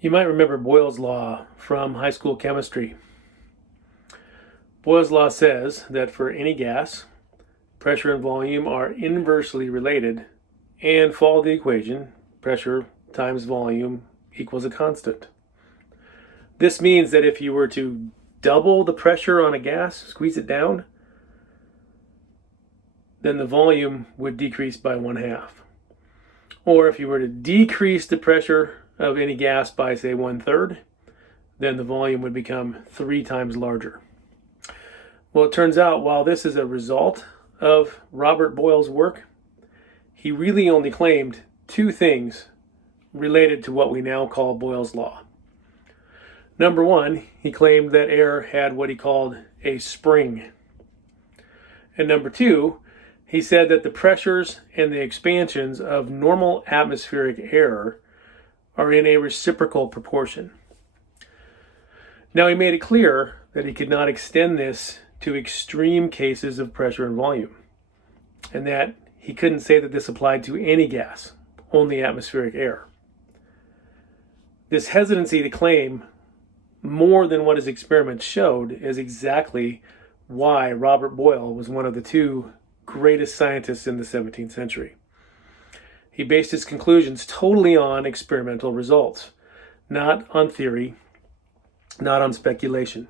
You might remember Boyles Law from high school chemistry. Boyles Law says that for any gas, pressure and volume are inversely related, and follow the equation, pressure times volume equals a constant. This means that if you were to double the pressure on a gas, squeeze it down, then the volume would decrease by 1/2. Or if you were to decrease the pressure of any gas by, say, 1/3, then the volume would become 3 times larger. Well, it turns out while this is a result of Robert Boyle's work, he really only claimed 2 things related to what we now call Boyle's Law. Number 1, he claimed that air had what he called a spring. And number 2, he said that the pressures and the expansions of normal atmospheric air are in a reciprocal proportion. Now, he made it clear that he could not extend this to extreme cases of pressure and volume, and that he couldn't say that this applied to any gas, only atmospheric air. This hesitancy to claim more than what his experiments showed is exactly why Robert Boyle was one of the 2 greatest scientists in the 17th century. He based his conclusions totally on experimental results, not on theory, not on speculation.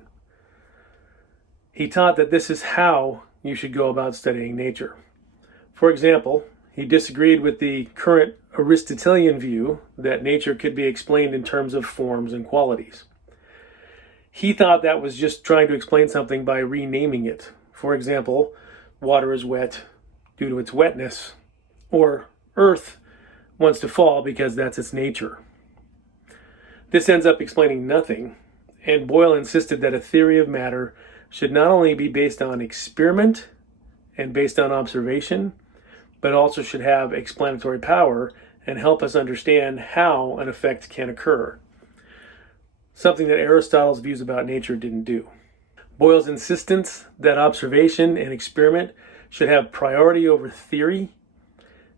He taught that this is how you should go about studying nature. For example, he disagreed with the current Aristotelian view that nature could be explained in terms of forms and qualities. He thought that was just trying to explain something by renaming it. For example, water is wet due to its wetness, or earth wants to fall because that's its nature. This ends up explaining nothing, and Boyle insisted that a theory of matter should not only be based on experiment and based on observation, but also should have explanatory power and help us understand how an effect can occur, something that Aristotle's views about nature didn't do. Boyle's insistence that observation and experiment should have priority over theory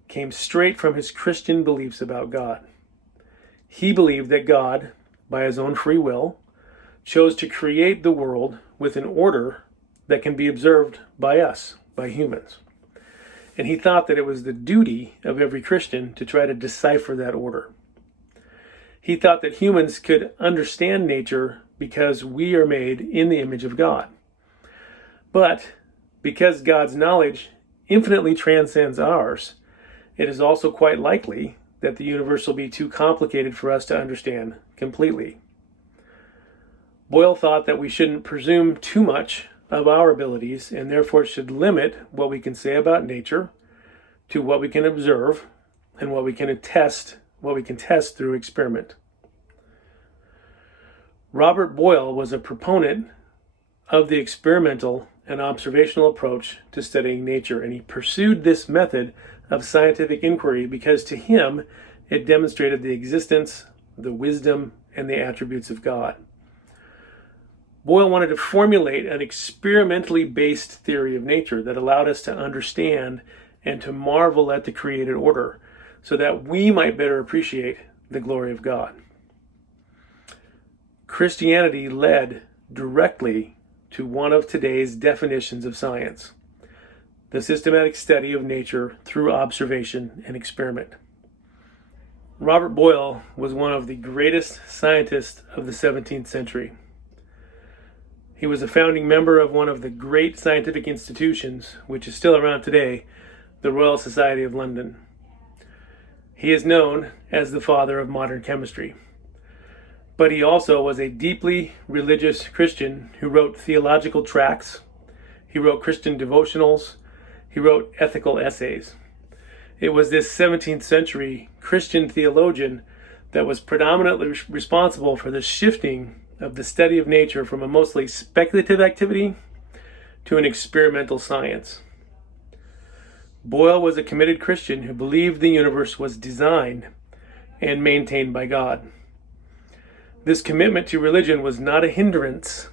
came straight from his Christian beliefs about God. He believed that God, by his own free will, chose to create the world with an order that can be observed by us, by humans. And he thought that it was the duty of every Christian to try to decipher that order. He thought that humans could understand nature because we are made in the image of God. But because God's knowledge infinitely transcends ours, it is also quite likely that the universe will be too complicated for us to understand completely. Boyle thought that we shouldn't presume too much of our abilities and therefore should limit what we can say about nature to what we can observe and what we can test through experiment. Robert Boyle was a proponent of the experimental and observational approach to studying nature, and he pursued this method of scientific inquiry because to him it demonstrated the existence, the wisdom, and the attributes of God. Boyle wanted to formulate an experimentally based theory of nature that allowed us to understand and to marvel at the created order so that we might better appreciate the glory of God. Christianity led directly to one of today's definitions of science: the systematic study of nature through observation and experiment. Robert Boyle was one of the greatest scientists of the 17th century. He was a founding member of one of the great scientific institutions, which is still around today, the Royal Society of London. He is known as the father of modern chemistry. But he also was a deeply religious Christian who wrote theological tracts, he wrote Christian devotionals, he wrote ethical essays. It was this 17th century Christian theologian that was predominantly responsible for the shifting of the study of nature from a mostly speculative activity to an experimental science. Boyle was a committed Christian who believed the universe was designed and maintained by God. This commitment to religion was not a hindrance,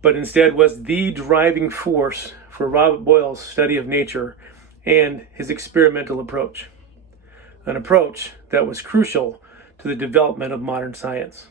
but instead was the driving force for Robert Boyle's study of nature and his experimental approach, an approach that was crucial to the development of modern science.